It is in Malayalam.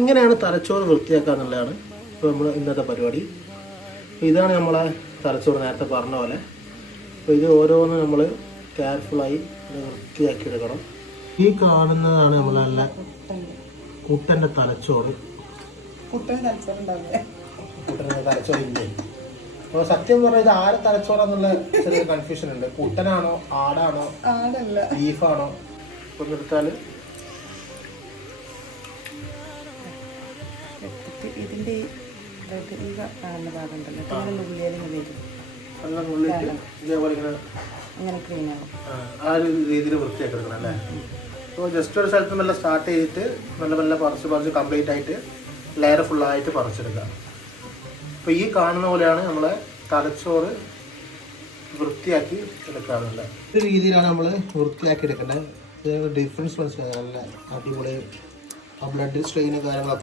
ഇങ്ങനെയാണ് തലച്ചോറ് വൃത്തിയാക്കുക എന്നുള്ളതാണ് ഇപ്പോൾ നമ്മൾ ഇന്നത്തെ പരിപാടി. അപ്പോൾ ഇതാണ് നമ്മളെ തലച്ചോറ്, നേരത്തെ പറഞ്ഞ പോലെ. അപ്പോൾ ഇത് ഓരോന്ന് നമ്മൾ കെയർഫുള്ളായി വൃത്തിയാക്കി എടുക്കണം. ഈ കാണുന്നതാണ് നമ്മളെ നല്ല കുട്ടൻ്റെ തലച്ചോറ്. കുട്ടൻ്റെ തലച്ചോറില്ലേ? അപ്പോൾ സത്യം പറഞ്ഞാൽ ഇത് ആരെ തലച്ചോറാന്നുള്ള ചെറിയ കൺഫ്യൂഷൻ ഉണ്ട്. കുട്ടനാണോ ആടാണോ ബീഫാണോ? ഒന്ന് എടുത്താൽ ഇതിൻ്റെ ആ ഒരു രീതിയിൽ വൃത്തിയാക്കി എടുക്കണം അല്ലേ? അപ്പോൾ ജസ്റ്റ് ഒരു സ്ഥലത്ത് നല്ല സ്റ്റാർട്ട് ചെയ്തിട്ട് നല്ല നല്ല പറിച്ച് കംപ്ലീറ്റ് ആയിട്ട് ലെയർ ഫുള്ളായിട്ട് പറിച്ചെടുക്കുക. അപ്പോൾ ഈ കാണുന്ന പോലെയാണ് നമ്മളെ തലച്ചോറ് വൃത്തിയാക്കി എടുക്കാറുള്ളത്. ഈ രീതിയിലാണ് നമ്മൾ വൃത്തിയാക്കി എടുക്കേണ്ടത്. ഡിഫറൻസ് മനസ്സിലാക്കുക. നല്ല അടിപൊളി ആ ബ്ലഡ് സ്ട്രെയിന് കാര്യങ്ങളൊക്കെ